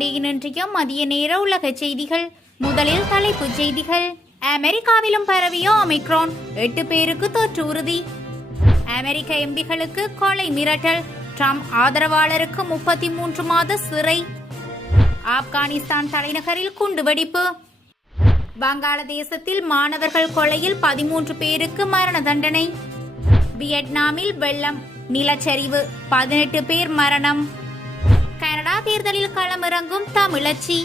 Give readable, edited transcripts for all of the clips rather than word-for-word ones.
டுடேயின் இன்றைய மதிய நேர உலக செய்திகள். முதலில் தலைப்புச் செய்திகள். அமெரிக்காவிலும் பரவிய ஒமிக்ரான், 8 பேருக்கு தொற்று உறுதி. அமெரிக்க எம்பிகளுக்கு கொலை மிரட்டல். ட்ரம்ப் ஆதரவாளருக்கு 33 மாத சிறை. ஆப்கானிஸ்தான் தலைநகரில் குண்டுவெடிப்பு. வங்காளதேசத்தில் மாணவர்கள் கொலையில் 13 பேருக்கு மரண தண்டனை. வியட்நாமில் வெள்ளம், நிலச்சரிவு, 18 பேர் மரணம். கனடா தேர்தலில் களமிறங்கும் தமிழச்சி.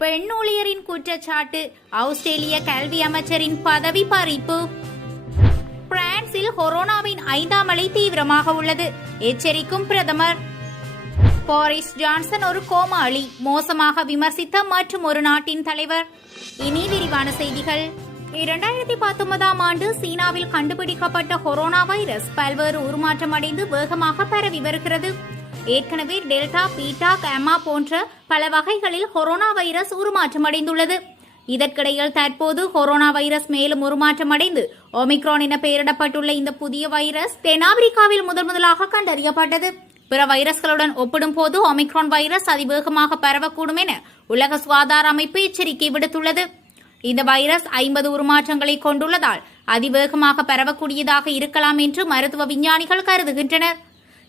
பெண் ஊழியரின் குற்றச்சாட்டு, ஆஸ்திரேலிய கல்வி அமைச்சரின் பதவி பறிப்பு. பிரான்சில் கொரோனாவின் 5ஆம் அலை தீவிரமாக உள்ளது, எச்சரிக்கும் பிரதமர். போரிஸ் ஜான்சன் ஒரு கோமாளி, மோசமாக விமர்சித்த மற்றும் ஒரு நாட்டின் தலைவர். இனி விரிவான செய்திகள். 2019ஆம் ஆண்டு சீனாவில் கண்டுபிடிக்கப்பட்ட கொரோனா வைரஸ் பல்வேறு உருமாற்றம் அடைந்து வேகமாக பரவி வருகிறது. ஏற்கனவே டெல்டா, பீட்டா, காமா போன்ற பல வகைகளில் கொரோனா வைரஸ் உருமாற்றம் அடைந்துள்ளது. இதற்கிடையில் தற்போது கொரோனா வைரஸ் மேலும் உருமாற்றம் அடைந்து ஒமிக்ரான் என பெயரிடப்பட்டுள்ள இந்த புதிய வைரஸ் தென்னாப்பிரிக்காவில் முதலாக கண்டறியப்பட்டது. பிற வைரஸ்களுடன் ஒப்பிடும் போது ஒமிக்ரான் வைரஸ் அதிவேகமாக பரவக்கூடும் என உலக சுகாதார அமைப்பு எச்சரிக்கை விடுத்துள்ளது. இந்த வைரஸ் 50 உருமாற்றங்களை கொண்டுள்ளதால் அதிவேகமாக பரவக்கூடியதாக இருக்கலாம் என்று மருத்துவ விஞ்ஞானிகள் கருதுகின்றனர்.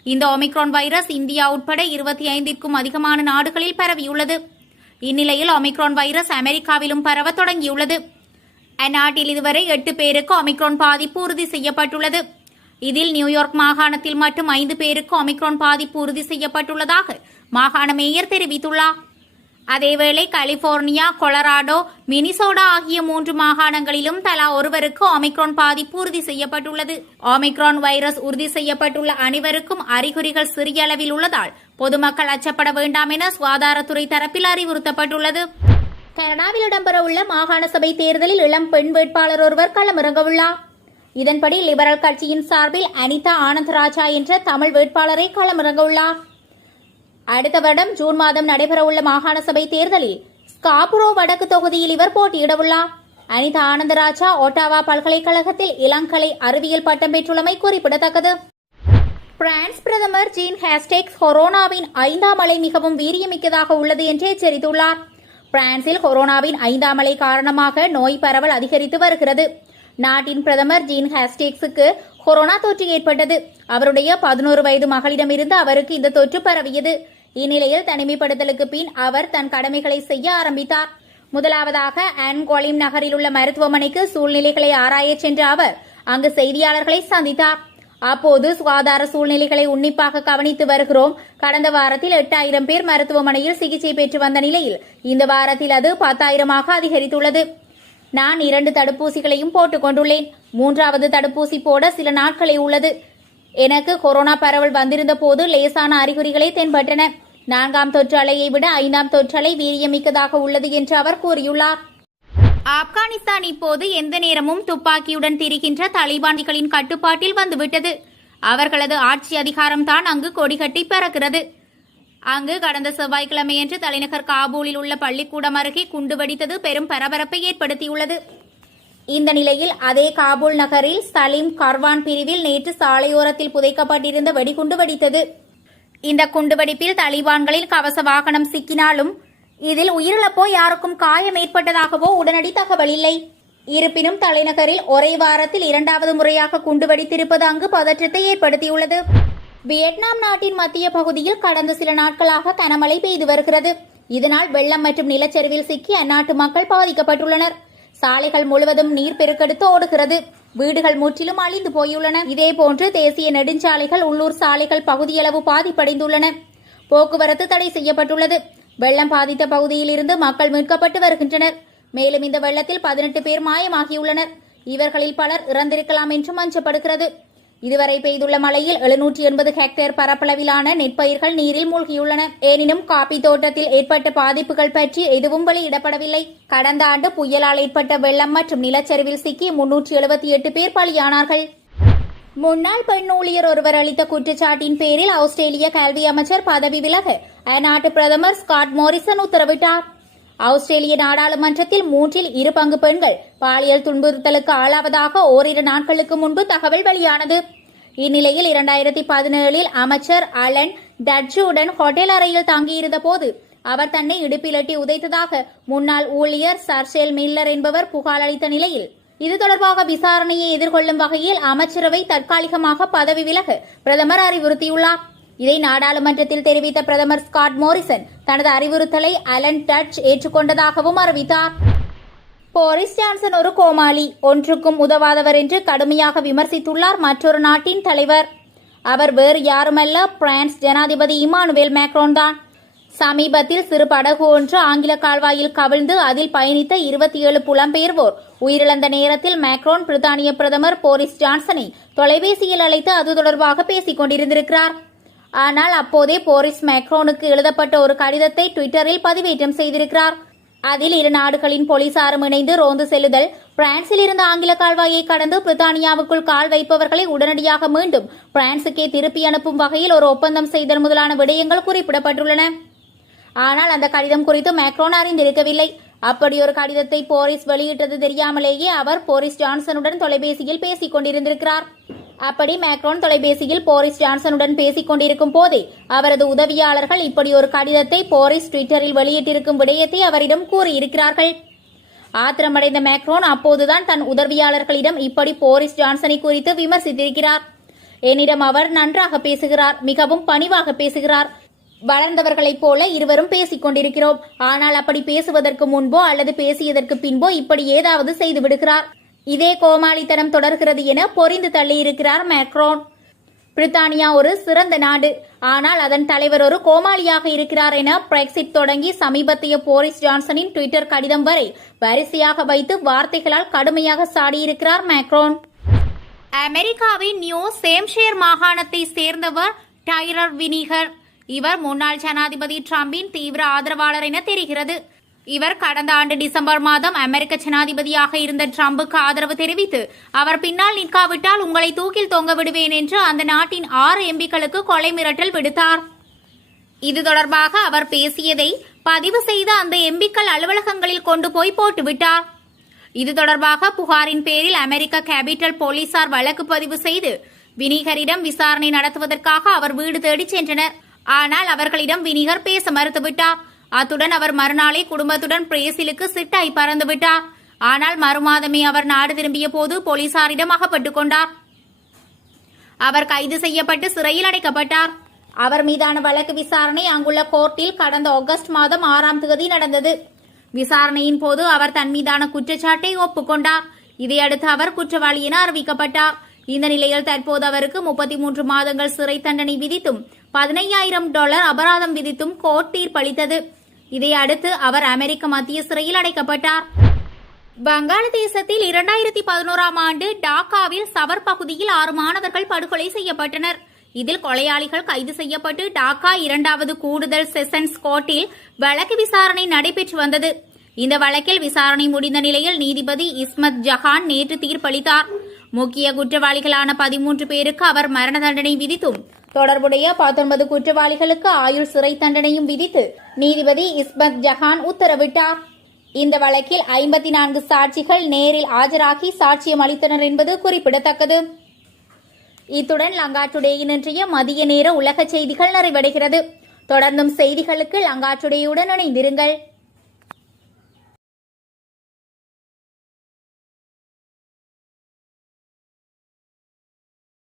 இந்த ஒமிக்ரான் வைரஸ் இந்தியா உட்பட 25க்கும் அதிகமான நாடுகளில் பரவியுள்ளது. இந்நிலையில் ஒமிக்ரான் வைரஸ் அமெரிக்காவிலும் பரவ தொடங்கியுள்ளது. அந்நாட்டில் இதுவரை 8 பேருக்கு ஒமிக்ரான் பாதிப்பு உறுதி செய்யப்பட்டுள்ளது. இதில் நியூயார்க் மாகாணத்தில் மட்டும் 5 பேருக்கு ஒமிக்ரான் பாதிப்பு உறுதி செய்யப்பட்டுள்ளதாக மாகாண மேயர் தெரிவித்துள்ளார். அதேவேளை கலிபோர்னியா, கொலராடோ, மினிசோடா ஆகிய 3 மாகாணங்களிலும் தலா ஒருவருக்கு ஒமிக்ரான் பாதிப்பு உறுதி செய்யப்பட்டுள்ளது. ஒமிக்ரான் வைரஸ் உறுதி செய்யப்பட்டுள்ள அனைவருக்கும் அறிகுறிகள் சிறிய அளவில் உள்ளதால் பொதுமக்கள் அச்சப்பட வேண்டாம் என சுகாதாரத்துறை தரப்பில் அறிவுறுத்தப்பட்டுள்ளது. கனடாவில் இடம்பெறவுள்ள மாகாண சபை தேர்தலில் இளம் பெண் வேட்பாளர் ஒருவர் களமிறங்கவுள்ளார். இதன்படி லிபரல் கட்சியின் சார்பில் அனிதா ஆனந்தராஜா என்ற தமிழ் வேட்பாளரை களமிறங்கவுள்ளார். அடுத்த வருடம் ஜூன் மாதம் நடைபெறவுள்ள மாகாண சபை தேர்தலில் ஸ்காபுரோ வடக்கு தொகுதியில் இவர் போட்டியிடவுள்ளார். அனிதா ஆனந்தராஜா ஒட்டாவா பல்கலைக்கழகத்தில் இளங்கலை அறிவியல் பட்டம் பெற்றுள்ளமை குறிப்பிடத்தக்கது. பிரான்ஸ் பிரதமர் ஜீன் காஸ்டெக்ஸ் கொரோனாவின் 5ஆம் அலை மிகவும் வீரியமிக்கதாக உள்ளது என்று எச்சரித்துள்ளார். பிரான்சில் கொரோனாவின் 5ஆம் அலை காரணமாக நோய் பரவல் அதிகரித்து வருகிறது. நாட்டின் பிரதமர் ஜீன் காஸ்டெக்ஸுக்கு கொரோனா தொற்று ஏற்பட்டது. அவருடைய 11 வயது மகளிடமிருந்து அவருக்கு இந்த தொற்று பரவியது. இந்நிலையில் தனிமைப்படுத்தலுக்கு பின் அவர் தன் கடமைகளை செய்ய ஆரம்பித்தார். முதலாவதாக ஆன்கோலிம் நகரில் உள்ள மருத்துவமனைக்கு சூழ்நிலைகளை ஆராய சென்ற அவர் அங்கு செய்தியாளர்களை சந்தித்தார். அப்போது சுகாதார சூழ்நிலைகளை உன்னிப்பாக கவனித்து வருகிறோம். கடந்த வாரத்தில் 8000 பேர் மருத்துவமனையில் சிகிச்சை பெற்று வந்த நிலையில் இந்த வாரத்தில் அது 10,000ஆக அதிகரித்துள்ளது. நான் 2 தடுப்பூசிகளையும் போட்டுக் கொண்டுள்ளேன். 3வது தடுப்பூசி போட சில நாட்களே உள்ளது. எனக்கு கொரோனா பரவல் வந்திருந்த போது லேசான அறிகுறிகளை தென்பட்டன. 4ஆம் தொற்று அலையை விட 5ஆம் தொற்று அலை வீரியமிக்கதாக உள்ளது என்று அவர் கூறியுள்ளார். ஆப்கானிஸ்தான் இப்போது எந்த நேரமும் துப்பாக்கியுடன் திரிகின்ற தாலிபான்களின் கட்டுப்பாட்டில் வந்துவிட்டது. அவர்களது ஆட்சி அதிகாரம்தான் அங்கு கொடிகட்டி பறக்கிறது. அங்கு கடந்த செவ்வாய்க்கிழமையன்று தலைநகர் காபூலில் உள்ள பள்ளிக்கூடம் அருகே குண்டு வெடித்தது பெரும் பரபரப்பை ஏற்படுத்தியுள்ளது. இந்த நிலையில் அதே காபூல் நகரில் சலீம் கர்வான் பிரிவில் நேற்று சாலையோரத்தில் புதைக்கப்பட்டிருந்த வெடிகுண்டு வெடித்தது. இந்த குண்டுவெடிப்பில் தாலிபான்களில் கவச வாகனம் சிக்கினாலும் இதில் உயிரிழப்போ யாருக்கும் காயம் ஏற்பட்டதாகவோ உடனடி தகவல் இல்லை. இருப்பினும் தலைநகரில் ஒரே வாரத்தில் 2வது முறையாக குண்டு வெடித்திருப்பது அங்கு பதற்றத்தை ஏற்படுத்தியுள்ளது. வியட்நாம் நாட்டின் மத்திய பகுதியில் கடந்த சில நாட்களாக கனமழை பெய்து வருகிறது. இதனால் வெள்ளம் மற்றும் நிலச்சரிவில் சிக்கி அந்நாட்டு மக்கள் பாதிக்கப்பட்டுள்ளனர். சாலைகள் முழுவதும் நீர் பெருக்கெடுத்து ஓடுகிறது. வீடுகள் முற்றிலும் அழிந்து போயுள்ளன. இதேபோன்று தேசிய நெடுஞ்சாலைகள், உள்ளூர் சாலைகள் பகுதியளவு பாதிப்படைந்துள்ளன. போக்குவரத்து தடை செய்யப்பட்டுள்ளது. வெள்ளம் பாதித்த பகுதியில் இருந்து மக்கள் மீட்கப்பட்டு வருகின்றனர். மேலும் இந்த வெள்ளத்தில் 18 பேர் மாயமாகியுள்ளனர். இவர்களில் பலர் இறந்திருக்கலாம் என்றும் அஞ்சப்படுகிறது. இதுவரை பெய்துள்ள மழையில் 780 ஹெக்டேர் பரப்பளவிலான நெற்பயிர்கள் நீரில் மூழ்கியுள்ளன. எனினும் காபி தோட்டத்தில் ஏற்பட்ட பாதிப்புகள் பற்றி எதுவும் வெளியிடப்படவில்லை. கடந்த ஆண்டு புயலால் ஏற்பட்ட வெள்ளம் மற்றும் நிலச்சரிவில் சிக்கி 378 பேர் பலியானார்கள். முன்னாள் பெண் ஊழியர் ஒருவர் அளித்த குற்றச்சாட்டின் பேரில் ஆஸ்திரேலிய கல்வி அமைச்சர் பதவி விலக அந்நாட்டு பிரதமர் ஸ்காட் மோரிசன் உத்தரவிட்டார். ஆஸ்திரேலிய நாடாளுமன்றத்தில் 3இல் 2 பங்கு பெண்கள் பாலியல் துன்புறுத்தலுக்கு ஆளாவதாக ஓரிரு நாட்களுக்கு முன்பு தகவல் வெளியானது. இந்நிலையில் 2017இல் அமைச்சர் அலன் டட்ஜுடன் ஹோட்டல் அறையில் தங்கியிருந்த போது அவர் தன்னை இடுப்பிலட்டி உதைத்ததாக முன்னாள் ஊழியர் சர்ஷேல் மில்லர் என்பவர் புகார் அளித்த நிலையில் இது தொடர்பாக விசாரணையை எதிர்கொள்ளும் வகையில் அமைச்சரவை தற்காலிகமாக பதவி விலக பிரதமர் அறிவுறுத்தியுள்ளார். இதை நாடாளுமன்றத்தில் தெரிவித்த பிரதமர் ஸ்காட் மோரிசன் தனது அறிவுறுத்தலை அலன் டச் ஏற்றுக்கொண்டதாகவும் அறிவித்தார். போரிஸ் ஜான்சன் ஒரு கோமாளி, ஒன்றுக்கும் உதவாதவர் என்று கடுமையாக விமர்சித்துள்ளார் மற்றொரு நாட்டின் தலைவர். அவர் வேறு யாருமல்ல, பிரான்ஸ் ஜனாதிபதி இமானுவேல் மேக்ரோன் தான். சமீபத்தில் சிறு படகு ஒன்று ஆங்கில கால்வாயில் கவிழ்ந்து அதில் பயணித்த 27 புலம்பெயர்வோர் உயிரிழந்த நேரத்தில் மேக்ரோன் பிரித்தானிய பிரதமர் போரிஸ் ஜான்சனை தொலைபேசியில் அழைத்து அது தொடர்பாக பேசிக் கொண்டிருந்திருக்கிறார். ஆனால் அப்போதே போரிஸ் மேக்ரோனுக்கு எழுதப்பட்ட ஒரு கடிதத்தை ட்விட்டரில் பதிவேற்றம் செய்திருக்கிறார். அதில் இரு நாடுகளின் போலீசாரும் இணைந்து ரோந்து செல்லுதல், பிரான்சில் இருந்து ஆங்கில கால்வாயை கடந்து பிரித்தானியாவுக்குள் கால் வைப்பவர்களை உடனடியாக மீண்டும் பிரான்சுக்கே திருப்பி அனுப்பும் வகையில் ஒரு ஒப்பந்தம் செய்தல் முதலான விடயங்கள் குறிப்பிடப்பட்டுள்ளன. ஆனால் அந்த கடிதம் குறித்து மேக்ரோன் அறிந்திருக்கவில்லை. அப்படி ஒரு கடிதத்தை போரிஸ் வெளியிட்டது தெரியாமலேயே அவர் போரிஸ் ஜான்சனுடன் தொலைபேசியில் பேசிக் கொண்டிருந்திருக்கிறார். அப்படி மேக்ரோன் தொலைபேசியில் போரிஸ் ஜான்சனுடன் பேசிக் கொண்டிருக்கும் போதே அவரது உதவியாளர்கள் இப்படி ஒரு கடிதத்தை போரிஸ் ட்விட்டரில் வெளியிட்டிருக்கும் விடயத்தை அவரிடம் கூறியிருக்கிறார்கள். ஆத்திரமடைந்த மேக்ரோன் அப்போதுதான் தன் உதவியாளர்களிடம் இப்படி போரிஸ் ஜான்சனை குறித்து விமர்சித்திருக்கிறார். என்னிடம் அவர் நன்றாக பேசுகிறார், மிகவும் பணிவாக பேசுகிறார். வளர்ந்தவர்களைப் போல இருவரும் பேசிக் கொண்டிருக்கிறோம். ஆனால் அப்படி பேசுவதற்கு முன்போ அல்லது பேசியதற்கு பின்போ இப்படி ஏதாவது செய்து விடுகிறார். இதே கோமாளித்தனம் தொடர்கிறது என பொறிந்து தள்ளியிருக்கிறார் மேக்ரோன். பிரித்தானியா ஒரு சிறந்த நாடு, ஆனால் அதன் தலைவர் ஒரு கோமாளியாக இருக்கிறார் என பிரெக்சிட் தொடங்கி சமீபத்திய போரிஸ் ஜான்சனின் ட்விட்டர் கடிதம் வரை வரிசையாக வைத்து வார்த்தைகளால் கடுமையாக சாடியிருக்கிறார் மேக்ரோன். அமெரிக்காவின் நியூ சேம்ஷியர் மாகாணத்தை சேர்ந்தவர் டைலர் வினிகர். இவர் முன்னாள் ஜனாதிபதி டிரம்பின் தீவிர ஆதரவாளர் என தெரிகிறது. இவர் கடந்த ஆண்டு டிசம்பர் மாதம் அமெரிக்க ஜனாதிபதியாக இருந்த டிரம்புக்கு ஆதரவு தெரிவித்து அவர் பின்னால் நிற்காவிட்டால் உங்களை தூக்கில் தொங்க விடுவேன் என்று அந்த நாட்டின் 6 எம்பிக்களுக்கு கொலை மிரட்டல் விடுத்தார். இது தொடர்பாக அவர் பேசியதை பதிவு செய்து அந்த எம்பிக்கள் அலுவலகங்களில் கொண்டு போய் போட்டுவிட்டார். இது தொடர்பாக புகாரின் பேரில் அமெரிக்க கேபிட்டல் போலீசார் வழக்கு பதிவு செய்து வினிகரிடம் விசாரணை நடத்துவதற்காக அவர் வீடு தேடி சென்றனர். ஆனால் அவர்களிடம் வினிகர் பேச மறுத்துவிட்டார். அத்துடன் அவர் மறுநாளே குடும்பத்துடன் பிரேசிலுக்கு சிட்டாய் பறந்துவிட்டார். ஆனால் மறுமாதமே அவர் நாடு திரும்பிய போது போலீசாரிடம் அகப்பட்டுக் கொண்டார். அவர் கைது செய்யப்பட்டு சிறையில் அடைக்கப்பட்டார். அவர் மீதான வழக்கு விசாரணை அங்குள்ள கோர்ட்டில் கடந்த ஆகஸ்ட் மாதம் 6ஆம் தேதி நடந்தது. விசாரணையின் போது அவர் தன் மீதான குற்றச்சாட்டை ஒப்புக்கொண்டார். இதையடுத்து அவர் குற்றவாளி என அறிவிக்கப்பட்டார். இந்த நிலையில் தற்போது அவருக்கு 33 மாதங்கள் சிறை தண்டனை விதித்தும் $15,000 அபராதம் விதித்தும் கோர்ட் தீர்ப்பளித்தது. இதையடுத்து அவர் அமெரிக்க மத்திய சிறையில் அடைக்கப்பட்டார். வங்காளதேசத்தில் 2011ஆம் ஆண்டு டாக்காவில் சவர் பகுதியில் 6 மாணவர்கள் படுகொலை செய்யப்பட்டனர். இதில் கொலையாளிகள் கைது செய்யப்பட்டு டாக்கா 2வது கூடுதல் செஷன்ஸ் கோர்ட்டில் வழக்கு விசாரணை நடைபெற்று வந்தது. இந்த வழக்கில் விசாரணை முடிந்த நிலையில் நீதிபதி இஸ்மத் ஜஹான் நேற்று தீர்ப்பளித்தார். முக்கிய குற்றவாளிகளான 13 பேருக்கு அவர் மரண தண்டனை விதித்தும் தொடர்புடைய 19 குற்றவாளிகளுக்கு ஆயுள் சிறை தண்டனையும் விதித்து நீதிபதி இஸ்மத் ஜஹான் உத்தரவிட்டார். இந்த வழக்கில் 54 சாட்சிகள் நேரில் ஆஜராகி சாட்சியம் அளித்தனர் என்பது குறிப்பிடத்தக்கது. இத்துடன் லங்கா டுடேயின் இன்றைய மதிய நேர உலக செய்திகள் நிறைவடைகிறது. தொடர்ந்தும் செய்திகளுக்கு லங்கா டுடேயுடன் இணைந்திருங்கள்.